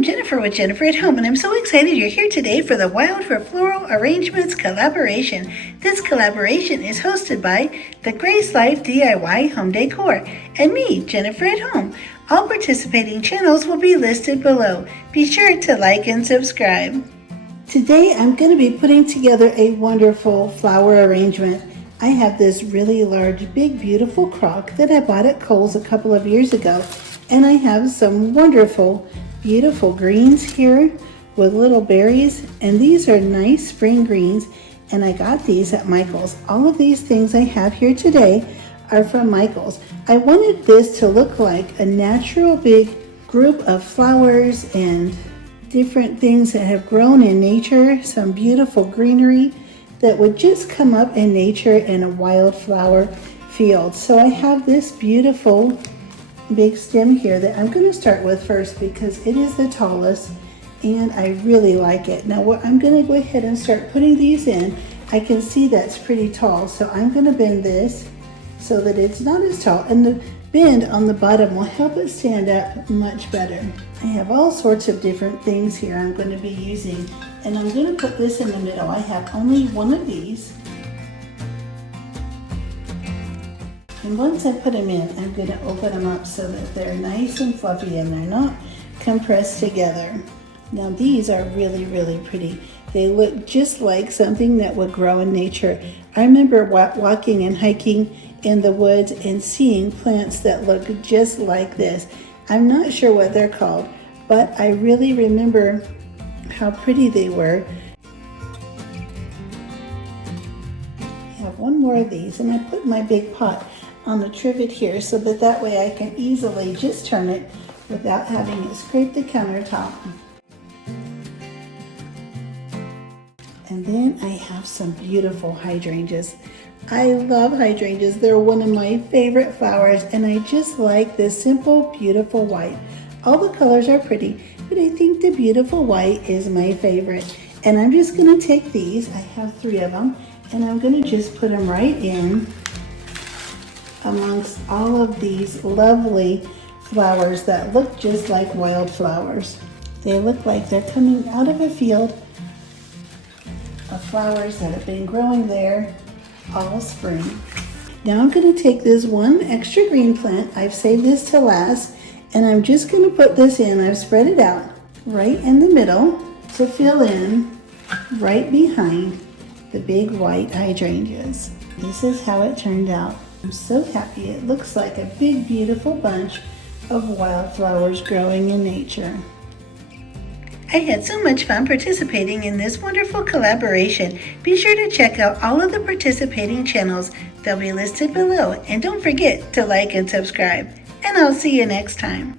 I'm Jennifer with Jennifer at Home, and I'm so excited you're here today for the Wild for Floral Arrangements collaboration. This collaboration is hosted by the Grace Life DIY Home Decor and me, Jennifer at Home. All participating channels will be listed below. Be sure to like and subscribe. Today I'm going to be putting together a wonderful flower arrangement. I have this really large, big, beautiful crock that I bought at Kohl's a couple of years ago, and I have some wonderful beautiful greens here with little berries, and these are nice spring greens, and I got these at Michael's. All of these things I have here today are from Michael's. I wanted this to look like a natural big group of flowers and different things that have grown in nature, some beautiful greenery that would just come up in nature in a wildflower field. So I have this beautiful big stem here that I'm going to start with first because it is the tallest and I really like it. Now what I'm going to go ahead and start putting these in. I can see that's pretty tall, so I'm going to bend this so that it's not as tall, and the bend on the bottom will help it stand up much better. I have all sorts of different things here I'm going to be using, and I'm going to put this in the middle. I have only one of these. And once I put them in, I'm going to open them up so that they're nice and fluffy and they're not compressed together. Now these are really, really pretty. They look just like something that would grow in nature. I remember walking and hiking in the woods and seeing plants that look just like this. I'm not sure what they're called, but I really remember how pretty they were. I have one more of these, and I put my big pot on the trivet here so that way I can easily just turn it without having it scrape the countertop. And then I have some beautiful hydrangeas. I love hydrangeas. They're one of my favorite flowers, and I just like this simple, beautiful white. All the colors are pretty, but I think the beautiful white is my favorite. And I'm just going to take these, I have 3 of them, and I'm going to just put them right in amongst all of these lovely flowers that look just like wildflowers. They look like they're coming out of a field of flowers that have been growing there all spring. Now I'm going to take this one extra green plant, I've saved this to last, and I'm just going to put this in. I've spread it out right in the middle to fill in right behind the big white hydrangeas. This is how it turned out. I'm so happy. It looks like a big, beautiful bunch of wildflowers growing in nature. I had so much fun participating in this wonderful collaboration. Be sure to check out all of the participating channels. They'll be listed below. And don't forget to like and subscribe. And I'll see you next time.